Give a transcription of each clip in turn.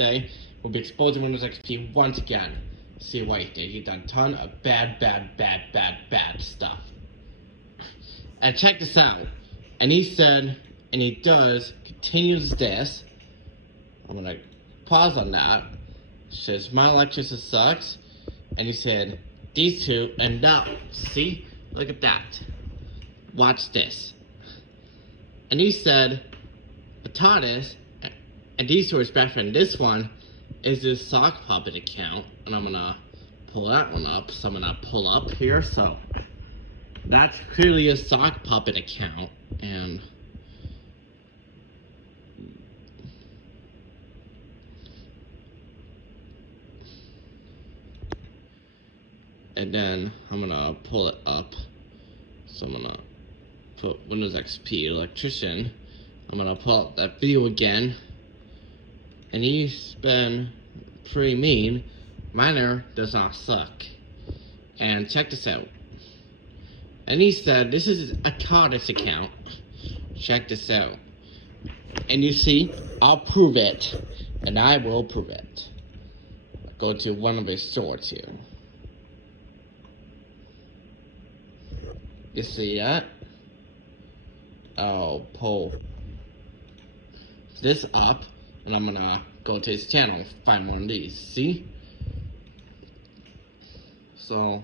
today, we'll be exposing Windows XP once again. See what he did. He done a ton of bad stuff. And check this out. And he said, and he does, continues this. I'm gonna pause on that. Says my electricity sucks. And he said, these two, and now, see? Look at that. Watch this. And he said, Atatis, and these two are his best friend. This one is his sock puppet account. And I'm gonna pull that one up. So I'm gonna pull up here. So that's clearly a sock puppet account. And then I'm gonna pull it up. So I'm gonna put Windows XP Electrician. I'm gonna pull up that video again. And he's been pretty mean. Miner does not suck. And check this out. And he said, this is a TARDIS account. Check this out. And you see, I'll prove it. And I will prove it. I'll go to one of his stores here. You see that? I'll pull this up. And I'm gonna go to his channel, find one of these. See? So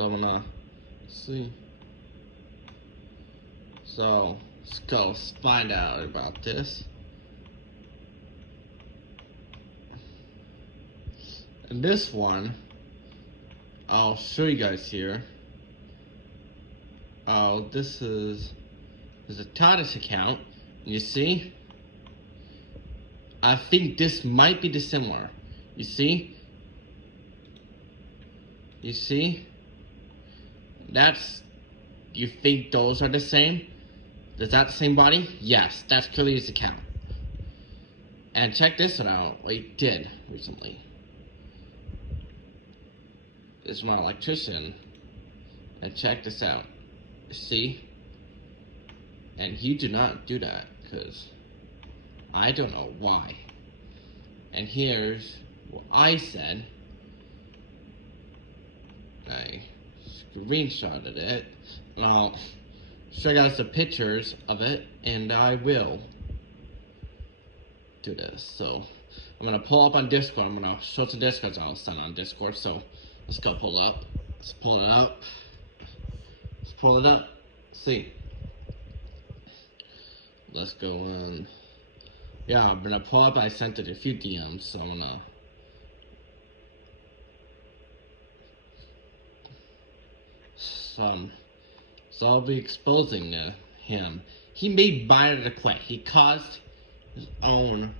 I'm gonna see. So let's go find out about this. And this one, I'll show you guys here. Oh, this is a TARDIS account. You see? I think this might be dissimilar. You see? You see? You think those are the same? Is that the same body? Yes, that's clearly his account. And check this one out, what he did recently. This is my electrician. And check this out. See? And you do not do that, because I don't know why. And here's what I said. I screenshotted it, and I'll show you guys the pictures of it, and I will do this. So I'm gonna pull up on Discord. I'm gonna show some Discords I'll send on Discord. So let's go pull up. Let's pull it up. Let's pull it up. See. Let's go in. Yeah, I'm gonna pull up. I sent it a few DMs, so I'm gonna. So I'll be exposing him. He made Miner to quit. He caused his own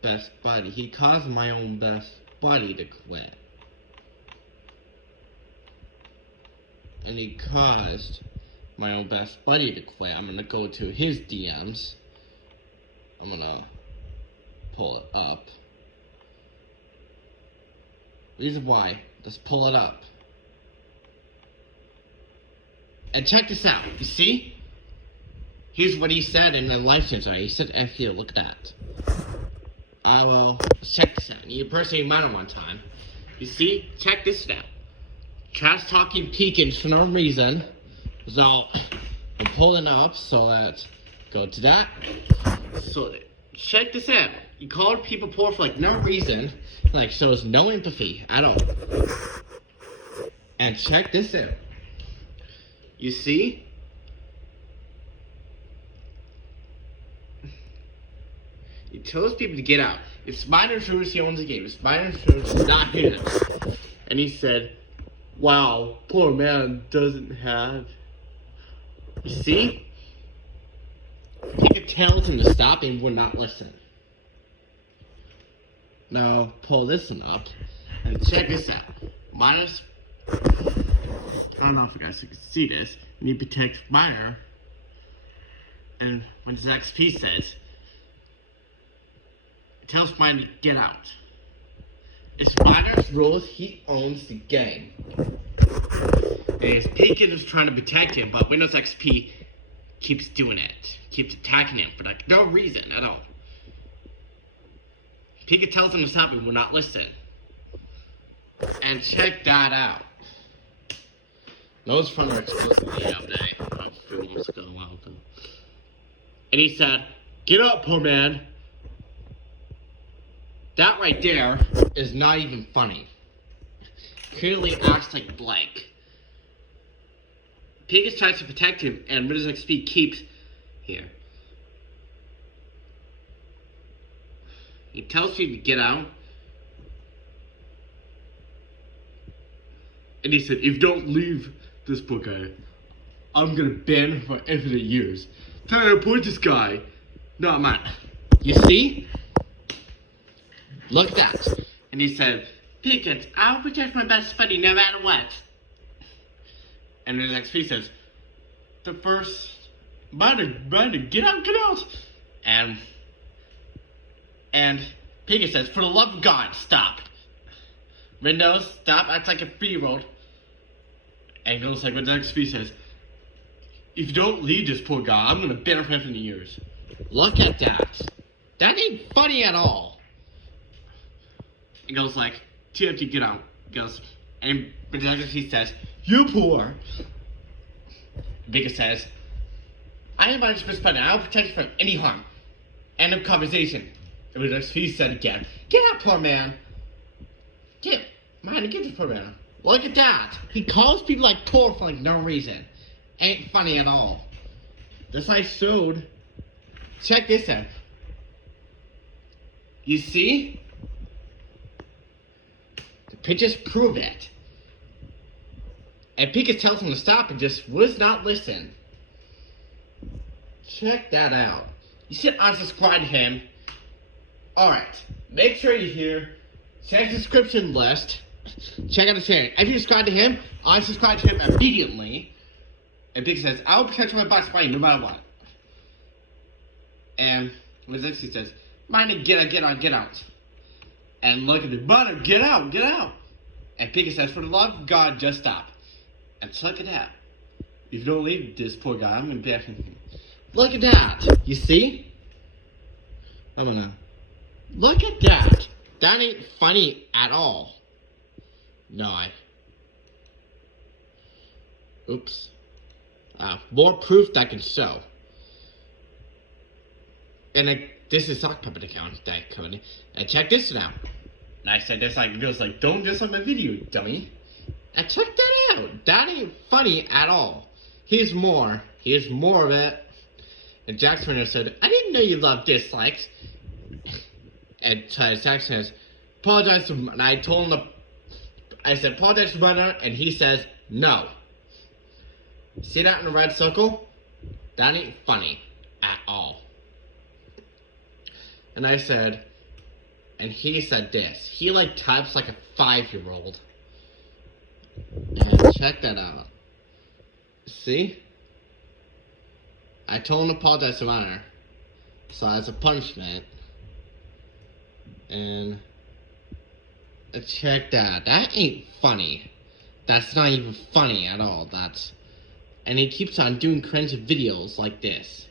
best buddy. He caused my own best buddy to quit. And he caused my own best buddy to quit. I'm gonna go to his DMs. I'm gonna pull it up. Reason why. Let's pull it up. And check this out. You see? Here's what he said in the live stream. Sorry, he said F here. Look at that. I will check this out. You personally might have one time. You see? Check this out. Trash talking Pekins for no reason. So I'm pulling up. So let's go to that. So check this out. You called people poor for like no reason. Like shows no empathy at all. And check this out. You see? He tells people to get out. It's Miner Insurance he owns the game. It's Miner Insurance, not him. And he said, wow, poor man doesn't have. You see? You could tell him to stop and would not listen. Now, pull this one up. And check this out. Miner's. I don't know if you guys can see this. You need to protect Miner. And when his XP says, it tells Miner to get out. It's Miner's rules. He owns the game. And Pekin is trying to protect him, but Windows XP keeps doing it. Keeps attacking him for like no reason at all. Pekin tells him to stop and will not listen. And check that out. Those fun are explicitly out there. A few months ago, a while ago. And he said, "Get up, poor man." That right there is not even funny. Clearly acts like blank. Pekin tries to protect him, and Windows XP keeps here. He tells you to get out. And he said, "If you don't leave this poor guy, I'm gonna ban him for infinite years. Try to report this guy." No, man. You see? Look at that. And he said, "Pekin, I'll protect my best buddy no matter what." And the next piece says, "The first, Biden, get out, get out." And Pekin says, "For the love of God, stop. Windows, stop, act like a 3-year-old. And goes like what the next piece says, "If you don't leave this poor guy, I'm gonna ban him for infinite years." Look at that. That ain't funny at all. It goes like, "TFT, get out." It goes, and the next piece says, "You poor." Pekin says, "I am Vice President. I'll protect you from any harm." End of conversation. And the next piece said again, "Get out, poor man. Get this poor man." Look at that. He calls people like poor for like no reason. Ain't funny at all. This I showed. Check this out. You see? The pictures prove it. And Pekin tells him to stop and just would not listen. Check that out. You should unsubscribe to him. Alright. Make sure you're here. Check the description list. Check out his channel. If you subscribe to him, unsubscribe to him immediately. And Pekin says, "I'll protect my box fight no matter what." And Lizinski says, "Mine, get out." And look at the button, get out. And Pekin says, "For the love of God, just stop." And look at that. If you don't leave this poor guy, I'm gonna bash him. Look at that. You see? I don't know. Look at that. That ain't funny at all. No, oops. More proof that I can show. And this is Sock Puppet account that coming. And check this out. And I said this like it goes like, "Don't just on my video, dummy." And check that out. That ain't funny at all. Here's more of it. And Jackson said, "I didn't know you loved dislikes." And Jackson says, "Apologize to," and I told him I said, "Apologize to Runner," and he says, "No." See that in the red circle? That ain't funny at all. And I said, and he said this. He like types like a 5-year-old. And check that out. See? I told him to apologize to Runner. So as a punishment. And check that. That ain't funny. That's not even funny at all. And he keeps on doing cringe videos like this.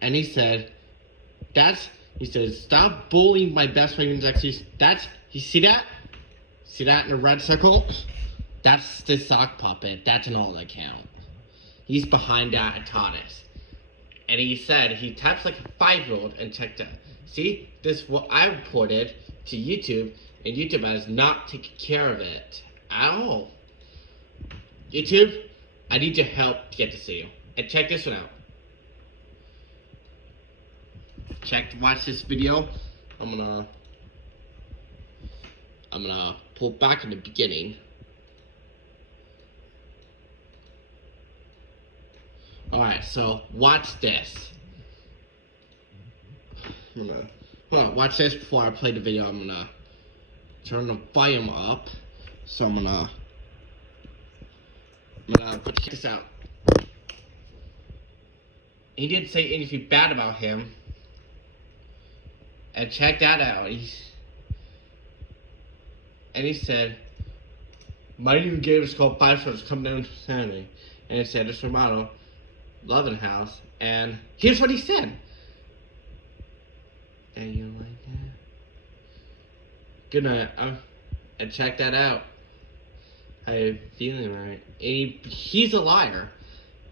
And he said, he says, "Stop bullying my best friend." You see that? See that in the red circle? That's the Sock Puppet. That's an old account. He's behind that at Tanis. And he said he types like a 5-year-old and checked out. See, this is what I reported to YouTube, and YouTube has not taken care of it at all. YouTube, I need your help to get this video. And check this one out. Watch this video. I'm gonna pull back in the beginning. Alright, so watch this. Hold on, watch this before I play the video. I'm gonna turn the volume up. So I'm gonna check this out. He didn't say anything bad about him. And check that out. And he said, My new game is called 5 Stars Come Down to Saturday. And it said it's Romano, Loving House. And here's what he said. And you like that? Good night. And check that out. How you feeling, right? He's a liar.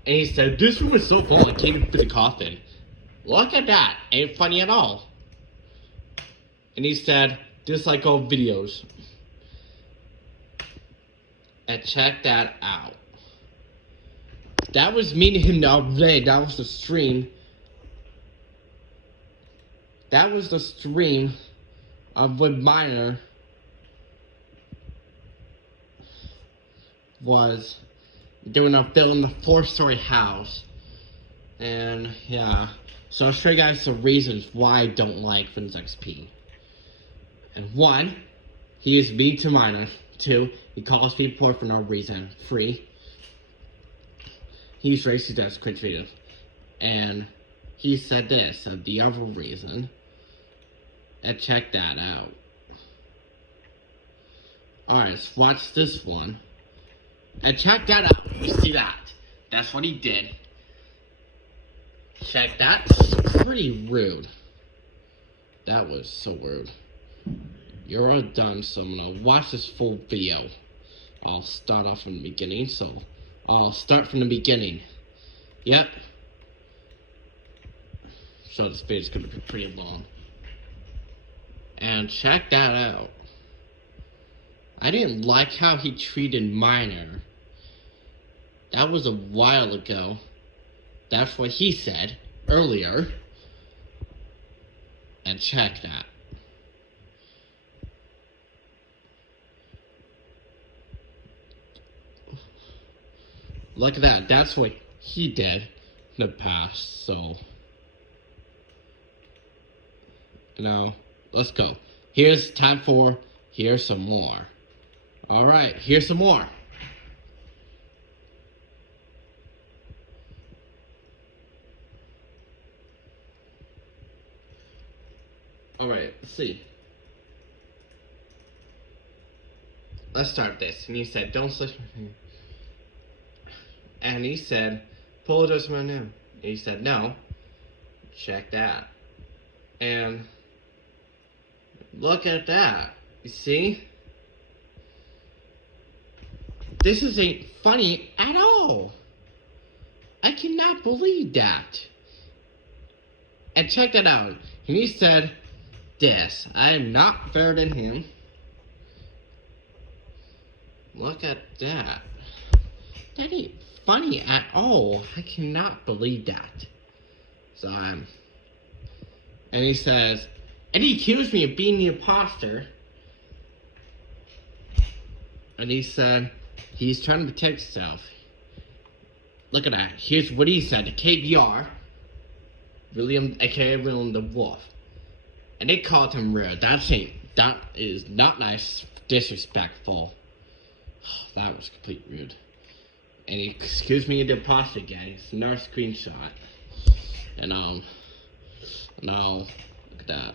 And he said, this room is so full I can't even fit the coffin. Look at that. Ain't funny at all. And he said, dislike all videos. And check that out. That was me to him the other day. That was the stream. That was the stream of when Miner was doing a film in the 4-story house. And yeah. So I'll show you guys some reasons why I don't like Windows XP. And 1, he is mean to Miner. 2, he calls people for no reason. 3, he's racist as creative. And he said this, the other reason. And check that out. Alright, let's watch this one. And check that out. You see that? That's what he did. Check that. Pretty rude. That was so rude. You're all done, so I'm gonna watch this full video. I'll start off from the beginning, so I'll start from the beginning. Yep. So this video's gonna be pretty long. And check that out. I didn't like how he treated Miner. That was a while ago. That's what he said earlier. And check that. Look at that. That's what he did in the past. So now let's go. Here's time for here's some more. Alright, here's some more. Alright, let's see. Let's start this. And he said, don't slip my finger. And he said, apologize for my name. And he said, no. Check that. And look at that. You see? This isn't funny at all. I cannot believe that. And check that out. And he said this. I am not fairer than him. Look at that. That ain't funny at all. I cannot believe that. So and he says, and he accused me of being the imposter. And he said, he's trying to protect himself. Look at that. Here's what he said to KBR. William, aka William the Wolf. And they called him rude. That is not nice. Disrespectful. That was complete rude. And he excused me of the imposter again. It's another screenshot. And look at that.